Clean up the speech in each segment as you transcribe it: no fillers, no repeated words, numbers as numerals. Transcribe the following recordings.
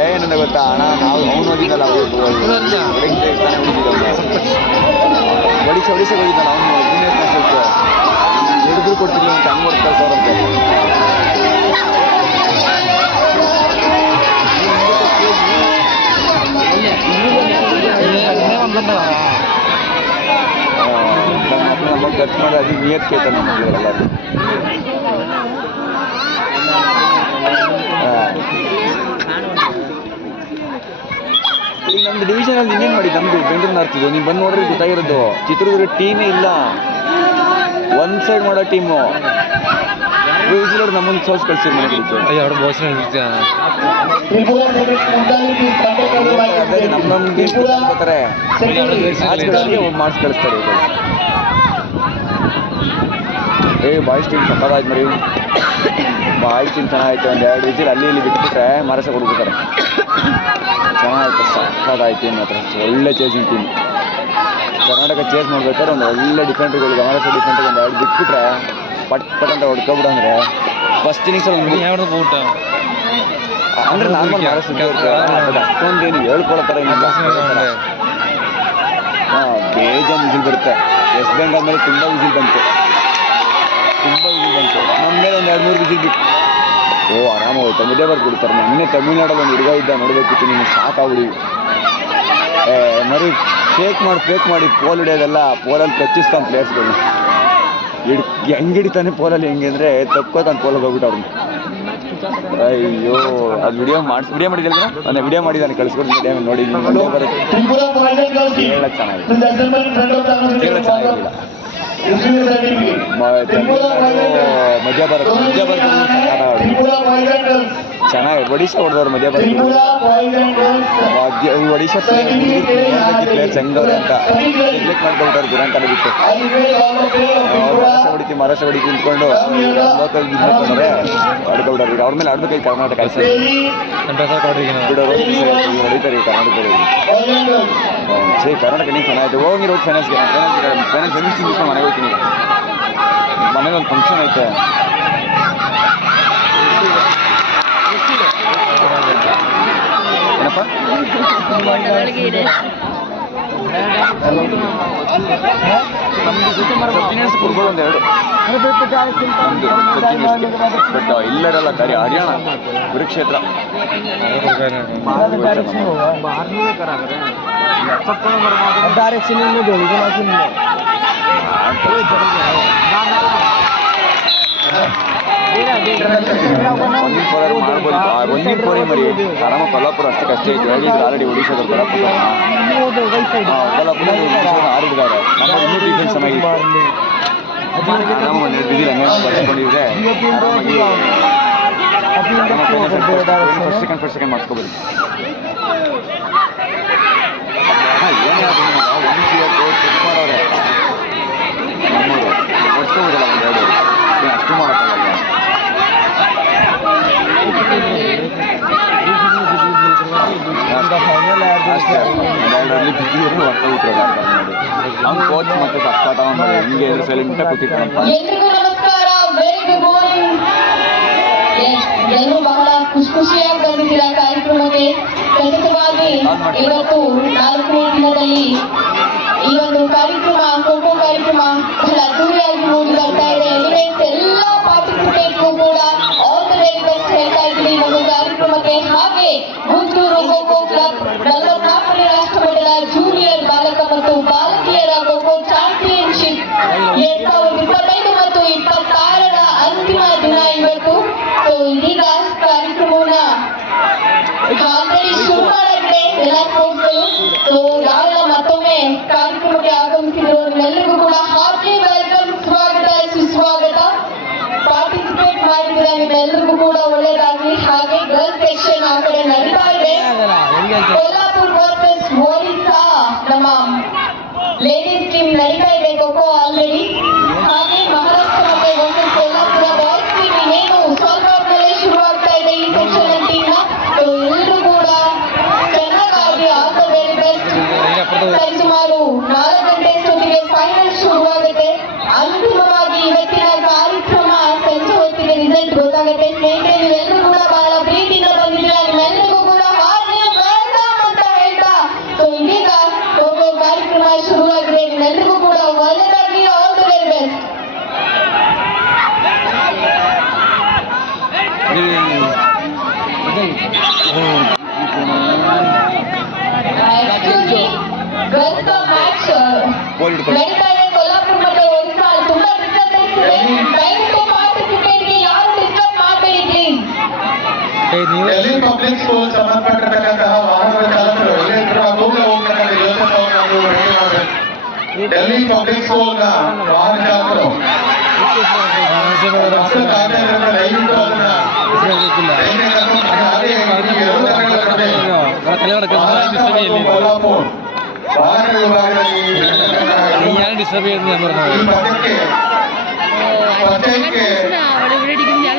ಏನಂತ ಗೊತ್ತಾ ಅಣ್ಣ, ನಾವು ಅವ್ನು ಹೋಗಿದ್ದಲ್ಲ ಒಡಿಶೆ ಹೋಗಿದ್ದಲ್ಲ ಅವನು ಜೂನಿಯರ್ ನ್ಯಾಷನಲ್ಸ್ ಹಿಡಿದ್ರು ಕೊಡ್ತಿರ್ಲಿ ಅಂತ ಹಂಗೆ ಹೊಡ್ತಾರೆ ಸೌರಂತೆ. ನಮ್ಮ ಅಮೌಂಟ್ ಖರ್ಚು ಮಾಡಿ ಅದಕ್ಕೆ ನಿಯತ್ ಕೇಳ್ತಾನೆ ನಮ್ಮ ಮಕ್ಕಳೆಲ್ಲ. ಈಗ ನಮ್ದು ಡಿವಿಷನಲ್ಲಿ ಇನ್ನೇನು ಮಾಡಿ ನಮ್ದು ಬೆಂಗಳೂರು ನಾರ್ತಿದ್ದು ನೀವು ಬಂದು ನೋಡ್ರಿ ಗೊತ್ತಾಗಿರೋದು. ಚಿತ್ರದುರ್ಗ ಟೀಮೇ ಇಲ್ಲ, ಒನ್ ಸೈಡ್ ಮಾಡೋ ಟೀಮು. ವಿಜಿಲೋಡು ನಮ್ಮನ್ನು ಸೋಸ್ ಕಳ್ಸಿದ್ರು ಮನೆಗೆ ನಮ್ಗೆ ಅನ್ಕೋತಾರೆ ಮಾರ್ಕ್ಸ್ ಕಳಿಸ್ತಾರೆ. ಬಾಯ್ಸ್ ಟೀಮ್ ಸಕ್ಕದಾಯ್ತು ಮರಿ, ಬಾಯ್ಸ್ ಟೀಮ್ ಚೆನ್ನಾಗಿತ್ತು. ಒಂದು 2 ವಿಜಿಲ್ ಅಲ್ಲಿ ಇಲ್ಲಿ ಬಿಟ್ಬಿಟ್ರೆ ಮಾರಸ ಕೊಡ್ಬಿಡ್ತಾರೆ. ಚೆನ್ನಾಗಿತ್ತು, ಸಕ್ಕದಾಯ್ತು. ಏನು ಮಾತ್ರ ಒಳ್ಳೆ ಚೇಸಿಂಗ್ ಟೀಮ್. ಕರ್ನಾಟಕ ಚೇಸ್ ಮಾಡ್ಬೇಕಾದ್ರೆ ಒಂದು ಒಳ್ಳೆ ಡಿಫೆಂಡ್ರುಗಳು ಮಾರಸ ಡಿಫೆಂಡ್ರಿಗೆ ಒಂದು 2 ಬಿಟ್ಬಿಟ್ರೆ ಪಟ್ ಅಂತ ಹೊಡ್ಕೊಬಿಡ. ಅಂದರೆ ಫಸ್ಟ್ ಇನ್ನಿಂಗ್ಸಲ್ಲಿ ಒಂದು ಊಟ ಅಂದರೆ ನಾರ್ಮಲ್ ಮಾರಸ ಅಷ್ಟೊಂದೇನು ಹೇಳ್ಕೊಳ್ಳೋ ಥರ ಏನಿಲ್ಲ. ಬೇಜಾನ್ ವಿಸಿಲ್ ಬರುತ್ತೆ. ವೆಸ್ಟ್ ಬೆಂಗಾಲ್ ಮೇಲೆ ತುಂಬ ವಿಸಿಲ್ ಬಂತು. ನಮ್ಮ ಮೇಲೆ ಒಂದು 2-3 ವಿಸಿಲ್ ಬಿಟ್ಟು ಆರಾಮ ಹೋಯ್ತು. ಮುದ್ದೆ ಬರ್ಬಿಡ್ತಾರೆ. ಮೊನ್ನೆ ತಮಿಳ್ನಾಡಲ್ಲಿ ಒಂದು ಹುಡುಗ ಇದ್ದ, ನೋಡಬೇಕಿತ್ತು. ನಿಮಗೆ ಸಾಕಾಗ್ಬಿಡಿ. ಮರಿ ಫೇಕ್ ಮಾಡಿ ಪೋಲ್ ಹಿಡಿಯೋದೆಲ್ಲ ಪೋಲಲ್ಲಿ ಟಚ್ಚಿಸ್ತಾನೆ ಪ್ಲೇಯರ್ಸ್ಗಳು. ಹೆಂಗೆ ಹಿಡಿತಾನೆ ಪೋಲಲ್ಲಿ, ಹೆಂಗೆ ಅಂದರೆ ತಪ್ಕೋತಾನೆ ಪೋಲಲ್ಲಿ ಹೋಗ್ಬಿಟ್ಟು ಅವ್ರನ್ನ. ಅಯ್ಯೋ ಅದು ವಿಡಿಯೋ ಮಾಡಿದ್ದಲ್ಲ, ನಾನು ವಿಡಿಯೋ ಮಾಡಿದ್ದಾನೆ ಕಳಿಸ್ಕೊಡ್ತೀನಿ. ವಿಡಿಯೋ ನೋಡಿ ಬರುತ್ತೆ. ಕೇಳಕ್ಕೆ ಚೆನ್ನಾಗಿರಲಿಲ್ಲ. ಮಧ್ಯ ಭಾರತ ಚೆನ್ನಾಗಿ ಒಡಿಶಾ ಹೊಡೆದವ್ರು. ಮಧ್ಯ ಭಾರತ ಒಡಿಶಾ ಪ್ಲೇಯರ್ಸ್ ಹೆಂಗವ್ರೆ ಅಂತ ನೆಗ್ಲೆಕ್ಟ್ ಮಾಡ್ಕೊಬಿಟ್ಟವ್ರು. ದುರಂತನ ಬಿಟ್ಟು ಮರಾಠ ಹೊಡಿತಿ ನಿಂತ್ಕೊಂಡು ಲೋಕಲ್ ಬಿದ್ದರೆ ಹೊಡ್ಕೊಬಿಟ್ಟಾರೆ. ಈಗ ಅವ್ರ ಮೇಲೆ ಆಡ್ಬೇಕು. ಈ ಕರ್ನಾಟಕ ಬಿಡೋರು ಹೊಡಿತಾರೆ ಈ ಕರ್ನಾಟಕದಲ್ಲಿ. ಸರಿ, ಕರ್ನಾಟಕ ನೀವು ಚೆನ್ನಾಗಿತ್ತು. ಹೋಗಿರೋ ಫೈನಾನ್ಸ್ಗೆ ಫೈನಾನ್ಸ್ ಮುಗಿಸ್ಕೊಂಡು ಮನೆಗೆ ಹೋಗ್ತೀನಿ. ಮನೇಲಿ ಒಂದು ಫಂಕ್ಷನ್ ಐತೆ. ಏನಪ್ಪ ಸಬ್ಜೀನಿಯರ್ಸ್ ಕೊಡ್ಬೋದು ಒಂದೆರಡು. ಬಟ್ ಇಲ್ಲರಲ್ಲ ದಾರಿ ಹರಿಯಾಣ ಕುರುಕ್ಷೇತ್ರ. ಮಾಡ್ಬೋದು. 1-4 ಮರಿ ಆರಾಮ. ಕೊಲ್ಲಾಪುರ ಅಷ್ಟೇ ಇತ್ತು. ಹೇಳಿದ್ರು ಆಲ್ರೆಡಿ ಒಡಿಶಾದ ಕೊಲ್ಲಾಪುರ ಆರಿದ್ದಾರೆ. ನಮ್ಮ ಇನ್ನೂ ಡಿಫೆನ್ಸ್ ಚೆನ್ನಾಗಿತ್ತು. ಆರಾಮ ಒಂದೆರಡು ಬಿದ್ದಿಲ್ಲ ಹಂಗೆ ಬರ್ಸ್ಕೊಂಡಿದ್ರೆ ಫಸ್ಟ್ ಸೆಕೆಂಡ್ ಮಾಡಿಸ್ಕೋಬೋದು. ಏನೇ ಚೆಕ್ ಮಾಡೋರೆ ನಮ್ಮವರು ಹೊಡ್ಸ್ಕೊಬೋದಲ್ಲ ಒಂದೆರಡು. ಅಷ್ಟು ಮಾಡೋಕ್ಕಾಗಲ್ಲ. ಅಷ್ಟೇ ಒಂದೆರಡರಲ್ಲಿ ಬಿದ್ದಿದ್ರು ಹೊಡ್ಕೊಬಿಟ್ರು. ನಮ್ಮ ಕೋಚ್ ಮತ್ತೆ ಸಕ್ಕತ್ತ ಮಾಡಿ ಹಿಂಗೆ ಸೈಲೆಂಟ್ ಕೂತಿರ್ತಾರೆ. ಎಲ್ಲರೂ ಬಹಳ ಖುಷಿಯಾಗಿ ಬಂದಿದ್ದೀರಾ ಕಾರ್ಯಕ್ರಮಕ್ಕೆ. ಖಚಿತವಾಗಿ ಇವತ್ತು 4ನೇ ದಿನದಲ್ಲಿ ಈ ಒಂದು ಕಾರ್ಯಕ್ರಮ, ಖೋಖೋ ಕಾರ್ಯಕ್ರಮ ಬಹಳ ಅದ್ದೂರಿಯಾಗಿ ಮೂಡಿ ಬರ್ತಾ ಇದೆ. ಎಲ್ಲ ಪಾರ್ಟಿಸಿಪೇಟ್ಗೂ ಕೂಡ ಆಲ್ ದಿ ವೆರಿ ಬೆಸ್ಟ್ ಹೇಳ್ತಾ ಇದ್ದೀವಿ ನಮ್ಮ ಕಾರ್ಯಕ್ರಮಕ್ಕೆ. ಹಾಗೆ ಗುಂಟೂರು ಖೋಖೋ ಕ್ಲಬ್ 44ನೇ ರಾಷ್ಟ್ರಮಟ್ಟದ ಜೂನಿಯರ್ ಬಾಲಕ ಮತ್ತು ಬಾಲಕಿಯರ ಖೋಖೋ ಚಾಂಪಿಯನ್ಶಿಪ್ 2025 ಮತ್ತು 26ರ ಅಂತಿಮ ದಿನ ಇವತ್ತು. ಇದೀಗ ಕಾರ್ಯಕ್ರಮವನ್ನ ಆಲ್ರೆಡಿ ಶುರು ಮಾಡಾಗಿದೆ ಎಲ್ಲ ಕೋಚ್ಗಳು. ಯಾರೆಲ್ಲ ಮತ್ತೊಮ್ಮೆ ಕಾರ್ಯಕ್ರಮಕ್ಕೆ ಆಗಮಿಸಿದ್ರು ಎಲ್ಲರಿಗೂ ಕೂಡ ಹಾರ್ಟ್ಲಿ ವೆಲ್ಕಮ್, ಸ್ವಾಗತ ಸುಸ್ವಾಗತ. ಪಾರ್ಟಿಸಿಪೇಟ್ ಮಾಡಿದ್ರೆ ನಿಮ್ಮೆಲ್ಲರಿಗೂ ಕೂಡ ಒಳ್ಳೇದಾಗ್ಲಿ. ಹಾಗೆ ಗರ್ಲ್ಸ್ ಸೆಕ್ಷನ್ ಆ ಕಡೆ ನಡೀತಾ ಇದೆ. ಕೊಲ್ಲಾಪುರ್ ವರ್ಸಸ್ ಒರಿಸ್ಸಾ ನಮ್ಮ ಲೇಡೀಸ್ ಟೀಮ್ ನಡೀತಾ ಇದೆ ಖೋಖೋ ಆಲ್ರೆಡಿ. ಹಾಗೆ ಮಹಾರಾಷ್ಟ್ರ ಮತ್ತೆ ಒಂದು ಕೊಲ್ಲಾಪುರ ಬಾಯ್ಸ್ ಟೀಮ್ ಇನ್ನೇನು ಸ್ವಲ್ಪ ಹೊತ್ತಲ್ಲೇ ಶುರುವಾಗ್ತಾ ಇದೆ ಈ ಸೆಕ್ಷನ್ ಟೀಮ್ ನ. ಎಲ್ಲರೂ ಕೂಡ ಚೆನ್ನಾಗಿ ಆಲ್ ದಿ ವೆರಿ ಬೆಸ್ಟ್. ಸುಮಾರು 4 ಗಂಟೆ ಅಷ್ಟೊತ್ತಿಗೆ ಫೈನಲ್ ಶುರುವಾಗುತ್ತೆ. ಅಂತಿಮವಾಗಿ ಇವತ್ತಿನ ಕಾರ್ಯಕ್ರಮ ಸಂಜೆ ಹೊತ್ತಿಗೆ ರಿಸಲ್ಟ್ ಗೊತ್ತಾಗುತ್ತೆ. ಸ್ನೇಹಿತರೆ, ನೀವೆಲ್ಲರೂ ಕೂಡ ಬಹಳ ಪ್ರೀತಿಯಿಂದ ಬಂದಿದ್ದೀರಾ. ನಿಮ್ಮೆಲ್ಲರಿಗೂ ಕೂಡ ಗಲ್ಫ್ ಮ್ಯಾಚ್ ಗೋಲ್ ಹಿಡ್ಕೊಂಡು ನಡೀತಾ ಇದೆ ಕೊಲ್ಲಾಪುರ ಮತ್ತು ಒರಿಸ್ಸಾ. ತುಂಬಾ ಡಿಸ್ಟರ್ಬೆನ್ಸ್ ಇದೆ. ದಯವಿಟ್ಟು ಪಾರ್ಟಿಸಿಪೇಟ್ಗೆ ಯಾರು ಡಿಸ್ಟರ್ಬ್ ಮಾಡಬೇಡಿ ಪ್ಲೀಸ್. ಡೆಲ್ಲಿ ಪಬ್ಲಿಕ್ ಸ್ಕೂಲ್ ಸಂಬಂಧಪಟ್ಟಿರ್ತಕ್ಕಂತಹ ವಾಹನದ ಚಾಲಕರು ಎಲ್ಲರೂ ದೂರ ಹೋಗ್ತಕ್ಕಂಥ ಯೋಜನೆ ನಾವು ಭೇಟಿ ಮಾಡಬೇಕು. ಡೆಲ್ಲಿ ಪಬ್ಲಿಕ್ ಸ್ಕೂಲ್ನ ವಾಹನ ಚಾಲಕರು ಮಕ್ಕಳು ಕಾಯ್ದೆ ಇರೋದ್ರಿಂದ ದಯವಿಟ್ಟು ಅದನ್ನ ಹಾಗೆ ಈ ಎರಡು ನಗರಗಳ ನಡುವೆ ಕೊಲ್ಲಾಪುರ ವಾಹನ ವಿಭಾಗದಲ್ಲಿ ಈ ಪದ್ಯಕ್ಕೆ ಪಂಚಾಯತ್ಗೆ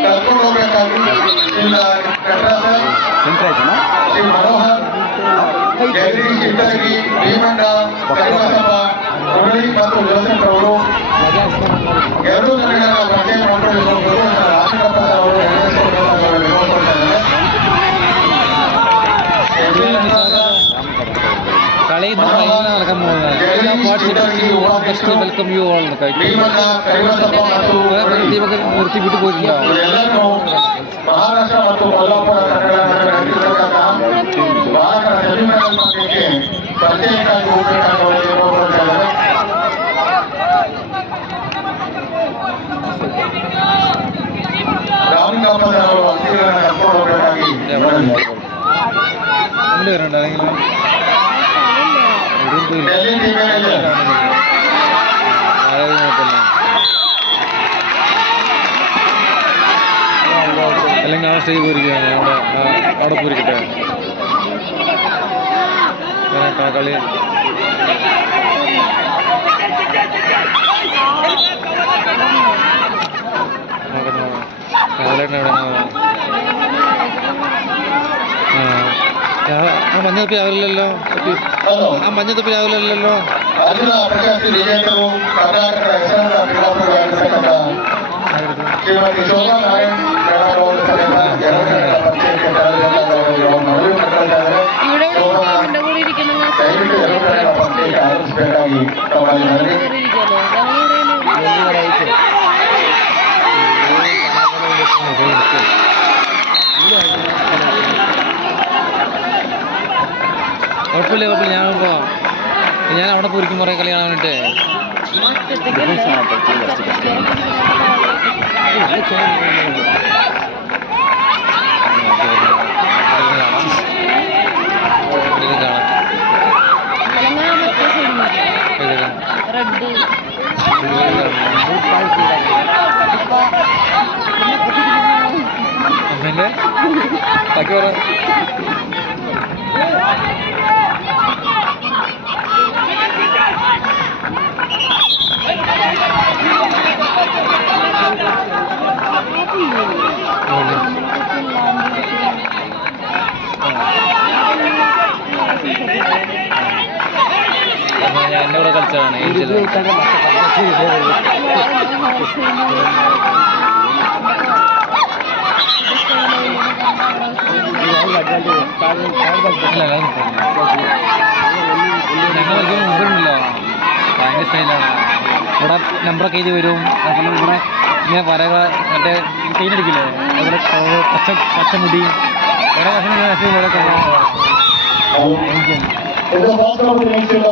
ಕರ್ಕೊಂಡು ಹೋಗಬೇಕಾಗಿ ಇಲ್ಲ ಕಟ್ರಾಸ ಸೆಂಟ್ರ್ ಆಯ್ತಣ್ಣ. ಶ್ರೀ ಮನೋಹರ್ ಜಗದೀಶ್ ಇಟ್ಟಗಿ ಭೀಮಣ್ಣ ಕರಿಬಸಪ್ಪ ಮುರಳಿ ಮತ್ತು ಜೋಸೆಫ್ ಅವರು ಎರಡೂ ಜನಗಳ ಪರಿಚಯ ಮಾಡಿಕೊಳ್ಳುವುದು ರಾಜಕಪ್ಪ ಅವರು welcome you all Bheemanna Karibasappa ಮತ್ತು ಮೂರ್ತಿ ಬಿಟ್ಟು ಹೋಗಿಲ್ಲ ಎಲ್ಲರೂ ಮಹಾರಾಷ್ಟ್ರ ಮತ್ತು ಕೊಲ್ಲಾಪುರ ನಡೆಸಿರ್ತಕ್ಕಂತಹ ವಾಹನ ಸೆಮಿನಾರ್ ಮಾಡಲಿಕ್ಕೆ ಪ್ರತ್ಯೇಕವಾಗಿ ಹೋಗಬೇಕಾಗಿದ್ದಾರೆ. ರಾಮಲಿಂಗಪ್ಪ ಅವರು ಅತಿಥಿಗಳನ್ನು ಕರ್ಕೊಂಡು ಹೋಗಬೇಕಾಗಿ ಡೆಲ್ಲಿ ಟಿವಿಯಲ್ಲಿ അല്ലെങ്കിൽ ആ സ്റ്റേജ് പോയിരിക്കുകയാണ് അവിടെ പോയിരിക്കട്ടെ കളി ആ മഞ്ഞത്തൊപ്പി ആവില്ലല്ലോ ആ മഞ്ഞത്തൊപ്പി ആവില്ലല്ലോ ಅರ್ಜುನ ಪ್ರಶಸ್ತಿ ವಿಜೇತರು ಕರ್ನಾಟಕದ ಹೆಸರಾಂತ ಕ್ರೀಡಾಪಟುಗಳಾಗಿರ್ತಕ್ಕಂಥ ಶ್ರೀಮತಿ ಶೋಭಾ ನಾರಾಯಣ್ ಮೇಡಮ್ ಅವರು ಎರಡನೇ ಪರಿಚಯಕ್ಕೆ ಮನವಿ ಮಾಡ್ಕೊಳ್ತಾರೆ. ದಯವಿಟ್ಟು ಎರಡನೇ ಪರಿಚಯಕ್ಕೆ ಆಗಮಿಸಬೇಕಾಗಿ ತಮ್ಮಲ್ಲಿ ಮನವಿ. കുഴപ്പമില്ല കുഴപ്പമില്ല ഞാൻ അവിടെ പോയിരിക്കും കുറേ കളി കാണാൻ വേണ്ടിട്ട് പിന്നെ ബാക്കി പറ എന്നെ കൂടെ കളിച്ചതാണ് ഏഞ്ചൽ ഞങ്ങൾ കളിക്കുമ്പോൾ മുമ്പുണ്ടല്ലോ ഭയങ്കര സ്റ്റൈലാണ്. ഇവിടെ നമ്പറൊക്കെ എഴുതി വരും. അതുപോലെ ഇവിടെ ഇങ്ങനെ വരക മറ്റേ പെയിൻ്റടിക്കില്ലേ അതുപോലെ പച്ചമുടി വേറെ ಇದು